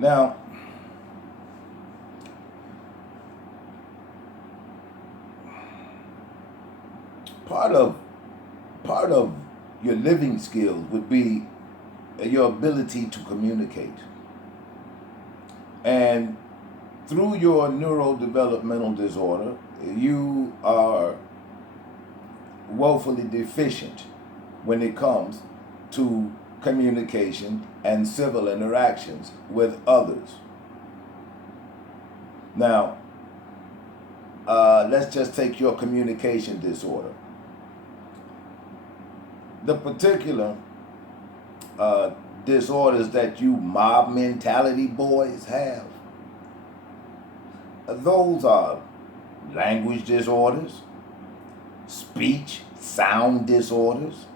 Now, part of part of your living skills would be your ability to communicate. And through your neurodevelopmental disorder, you are woefully deficient when it comes to communication and civil interactions with others. Now, let's just take your communication disorder. The particular disorders that you mob mentality boys have, those are language disorders, speech sound disorders,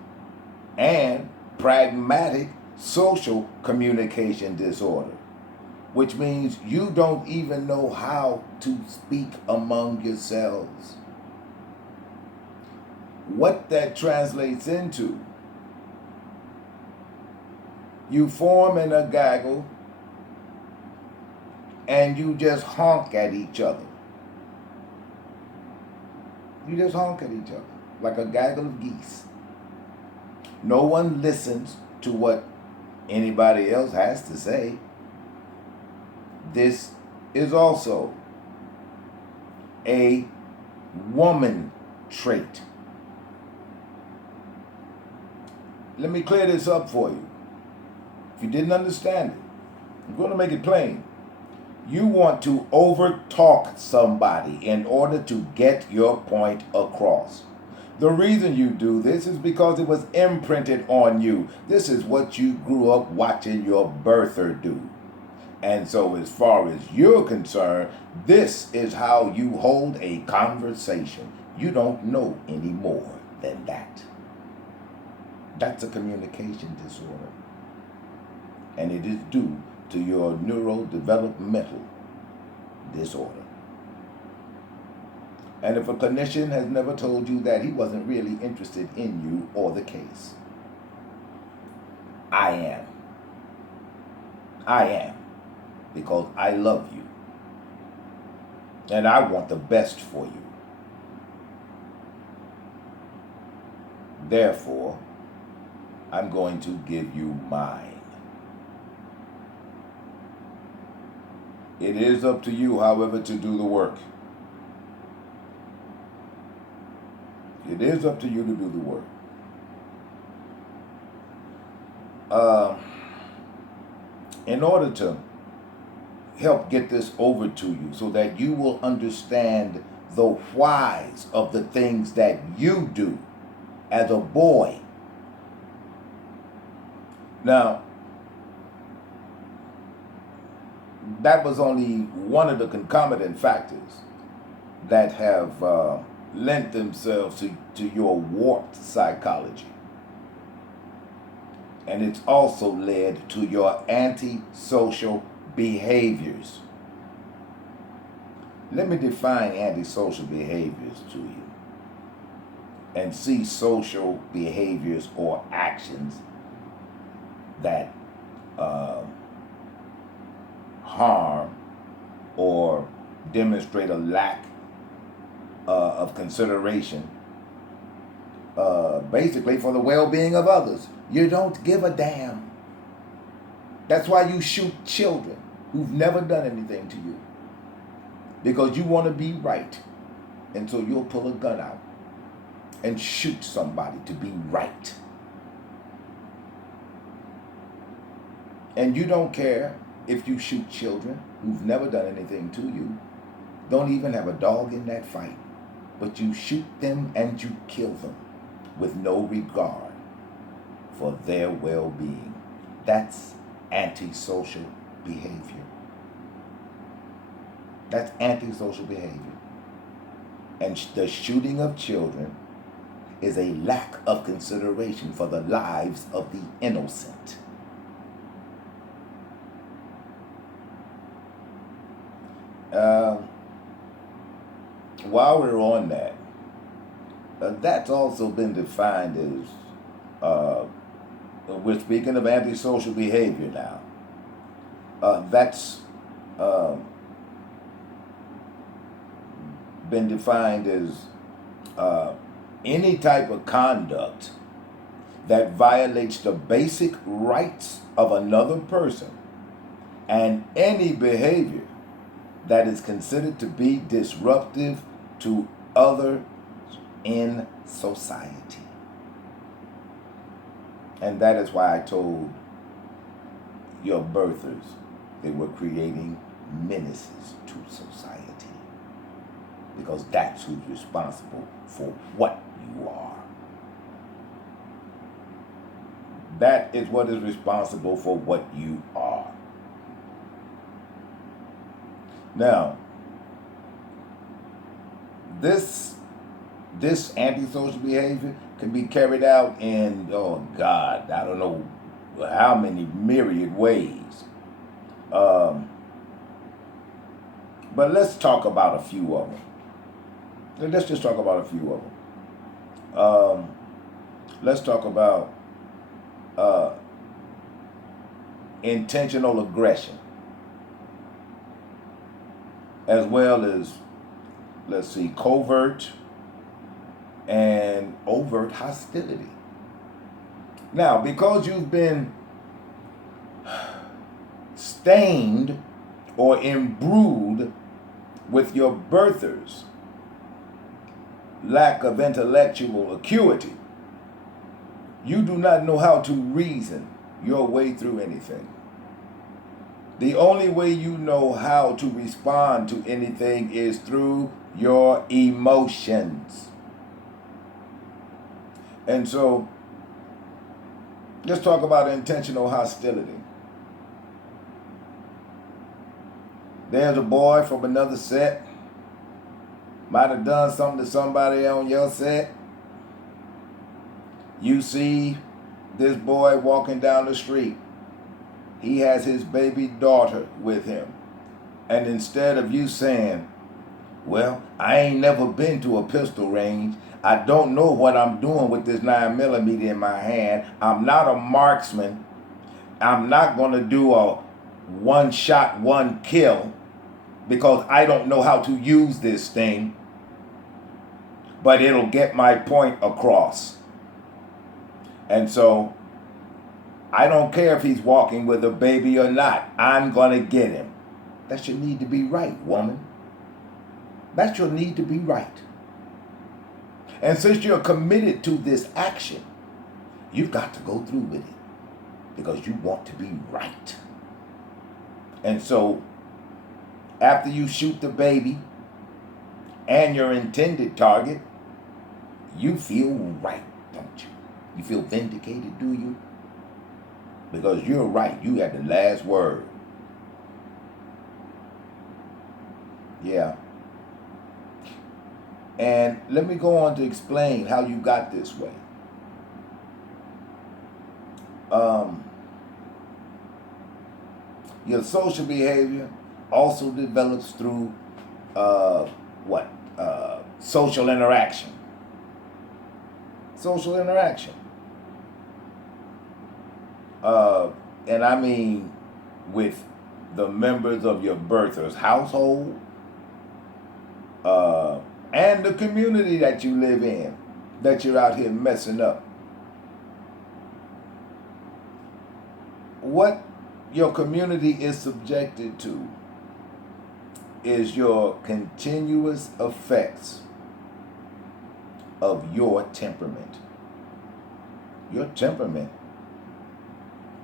and pragmatic social communication disorder, which means you don't even know how to speak among yourselves. What that translates into, you form in a gaggle and you just honk at each other. You just honk at each other like a gaggle of geese. No one listens to what anybody else has to say. This is also a woman trait. Let me clear this up for you. If you didn't understand it, I'm going to make it plain. You want to overtalk somebody in order to get your point across. The reason you do this is because it was imprinted on you. This is what you grew up watching your birther do. And so as far as you're concerned, this is how you hold a conversation. You don't know any more than that. That's a communication disorder. And it is due to your neurodevelopmental disorder. And if a clinician has never told you that, he wasn't really interested in you or the case. I am. I am. Because I love you. And I want the best for you. Therefore, I'm going to give you mine. It is up to you, however, to do the work. It is up to you to do the work. In order to help get this over to you so that you will understand the whys of the things that you do as a boy. Now, that was only one of the concomitant factors that have lent themselves to your warped psychology. And it's also led to your antisocial behaviors. Let me define antisocial behaviors to you and see social behaviors or actions that harm or demonstrate a lack of consideration, basically for the well-being of others. You don't give a damn. That's why you shoot children who've never done anything to you, because you want to be right, and so you'll pull a gun out and shoot somebody to be right. And you don't care if you shoot children who've never done anything to you, don't even have a dog in that fight, but you shoot them and you kill them with no regard for their well-being. That's antisocial behavior. That's antisocial behavior. And the shooting of children is a lack of consideration for the lives of the innocent. While we're on that, that's also been defined as, we're speaking of antisocial behavior now. That's been defined as any type of conduct that violates the basic rights of another person, and any behavior that is considered to be disruptive to others in society. And that is why I told your birthers they were creating menaces to society. Because that's who's responsible for what you are. That is what is responsible for what you are. Now, this antisocial behavior can be carried out in, oh God, I don't know how many myriad ways. But let's talk about a few of them. Let's just talk about a few of them. Let's talk about intentional aggression, as well as, let's see, covert and overt hostility. Now, because you've been stained or imbrued with your birthers' lack of intellectual acuity, you do not know how to reason your way through anything. The only way you know how to respond to anything is through your emotions. And so, let's talk about intentional hostility. There's a boy from another set, might have done something to somebody on your set. You see this boy walking down the street. He has his baby daughter with him. And instead of you saying, well, I ain't never been to a pistol range, I don't know what I'm doing with this 9mm in my hand, I'm not a marksman, I'm not going to do a one shot, one kill, because I don't know how to use this thing, but it'll get my point across. And so, I don't care if he's walking with a baby or not, I'm going to get him. That's your need to be right, woman. That's your need to be right. And since you're committed to this action, you've got to go through with it because you want to be right. And so, after you shoot the baby and your intended target, you feel right, don't you? You feel vindicated, do you? Because you're right. You had the last word. Yeah. And let me go on to explain how you got this way. Your social behavior also develops through social interaction. Social interaction. And I mean with the members of your birther's household, and the community that you live in, that you're out here messing up. What your community is subjected to is your continuous effects of your temperament. Your temperament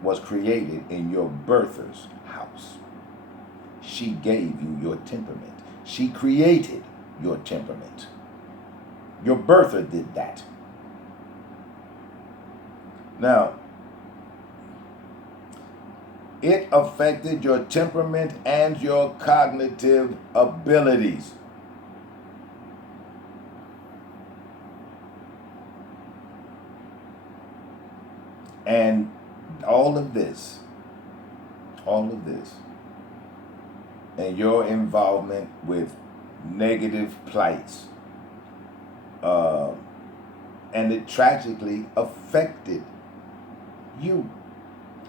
was created in your birther's house. She gave you your temperament. She created your temperament. Your birther did that. Now, it affected your temperament and your cognitive abilities. And all of this, and your involvement with negative plights, and it tragically affected you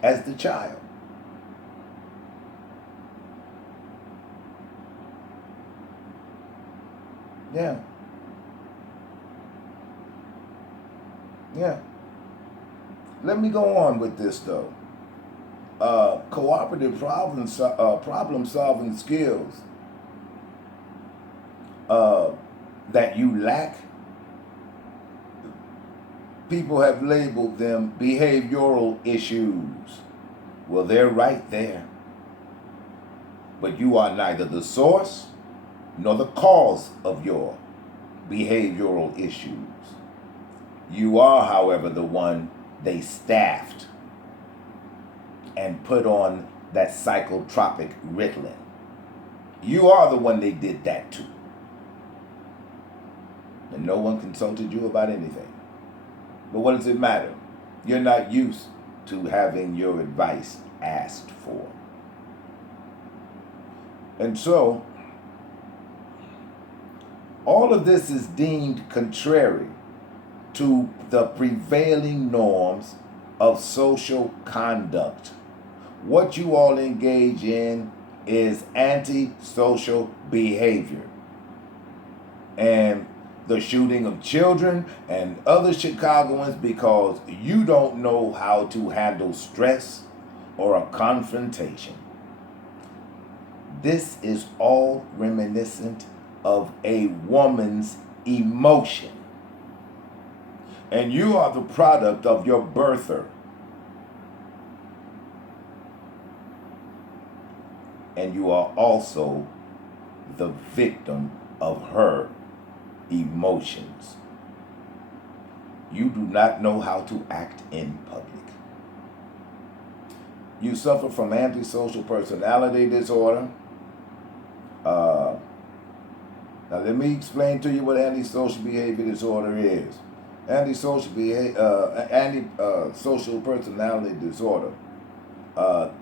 as the child. Yeah. Yeah. Let me go on with this though. Cooperative problem solving skills uh, that you lack, people have labeled them behavioral issues. Well, they're right there. But you are neither the source nor the cause of your behavioral issues. You are, however, the one they staffed and put on that psychotropic Ritalin. You are the one they did that to. And no one consulted you about anything. But what does it matter? You're not used to having your advice asked for. And so, all of this is deemed contrary to the prevailing norms of social conduct. What you all engage in is antisocial behavior. And the shooting of children and other Chicagoans because you don't know how to handle stress or a confrontation. This is all reminiscent of a woman's emotion. And you are the product of your birther. And you are also the victim of her emotions. You do not know how to act in public. You suffer from antisocial personality disorder. Now let me explain to you what antisocial behavior disorder is. Antisocial personality disorder.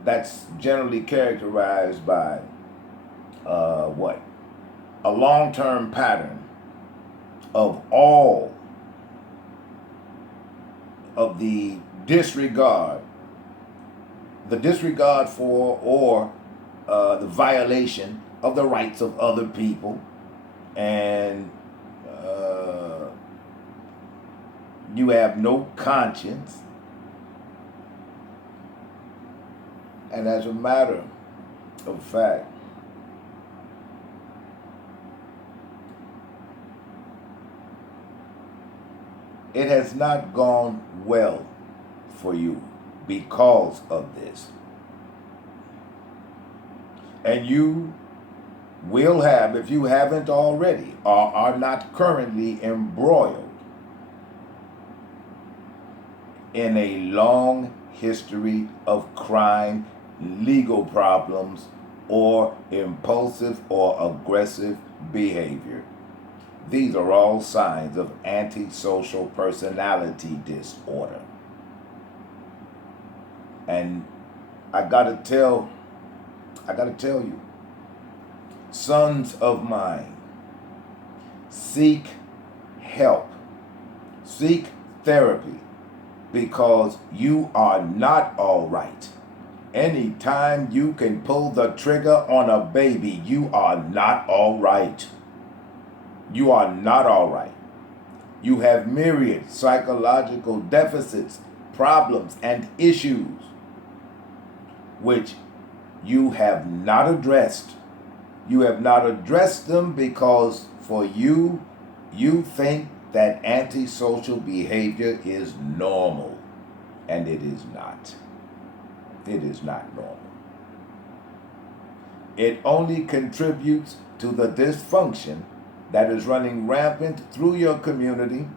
That's generally characterized by what? A long-term pattern of all of the disregard for or the violation of the rights of other people, and you have no conscience, and as a matter of fact, it has not gone well for you because of this. And you will have, if you haven't already, or are not currently embroiled in a long history of crime, legal problems, or impulsive or aggressive behavior. These are all signs of antisocial personality disorder. And I gotta tell you, sons of mine, seek help, seek therapy, because you are not all right. Anytime you can pull the trigger on a baby, you are not all right. You are not all right. You have myriad psychological deficits, problems, and issues which you have not addressed. You have not addressed them because for you think that antisocial behavior is normal, and it is not. It is not normal. It only contributes to the dysfunction that is running rampant through your community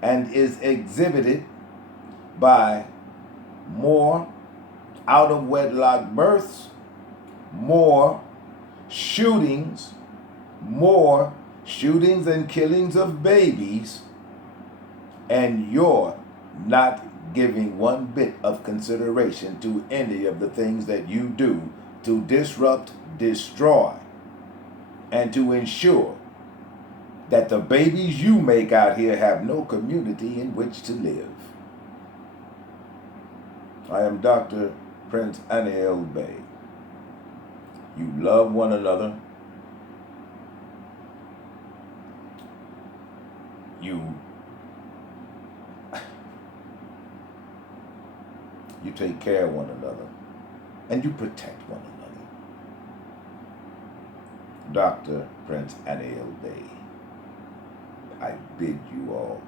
and is exhibited by more out-of-wedlock births, more shootings and killings of babies, and you're not giving one bit of consideration to any of the things that you do to disrupt, destroy, and to ensure that the babies you make out here have no community in which to live. I am Dr. Princeanaelbey. You love one another. you take care of one another, and you protect one another. Dr. Prince Anaelbey, I bid you all